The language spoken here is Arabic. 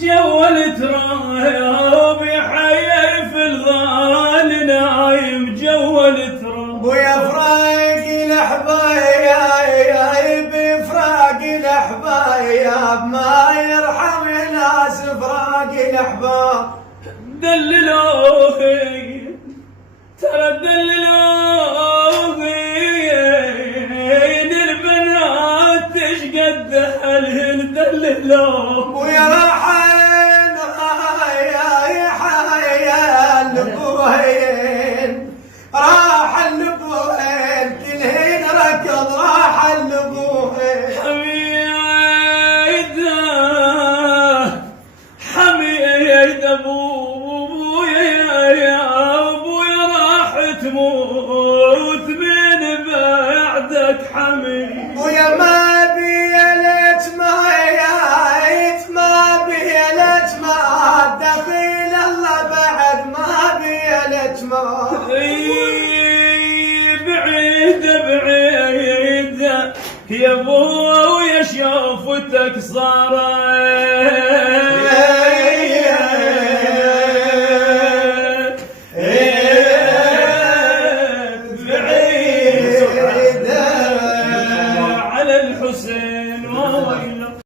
جولت رايب يحير في الظال نايم جولت رايب ويا فراق الحبايب فراق الحبايب ما يرحم ناس فراق الحباب دللوهي ترى دللوهي البنات تشقد هالهن دللوه ويا راحين حيا البوهين راح البوهين كلهن ركض راح البوهين حميد ابويا يا ابويا راح تموت من بعدك حميد ويا ما بيلت ما بيلت ما دخيل الله بعد ما بيلت ما بعيد بعيد يا ابويا شوفتك صارت على الحسين وويله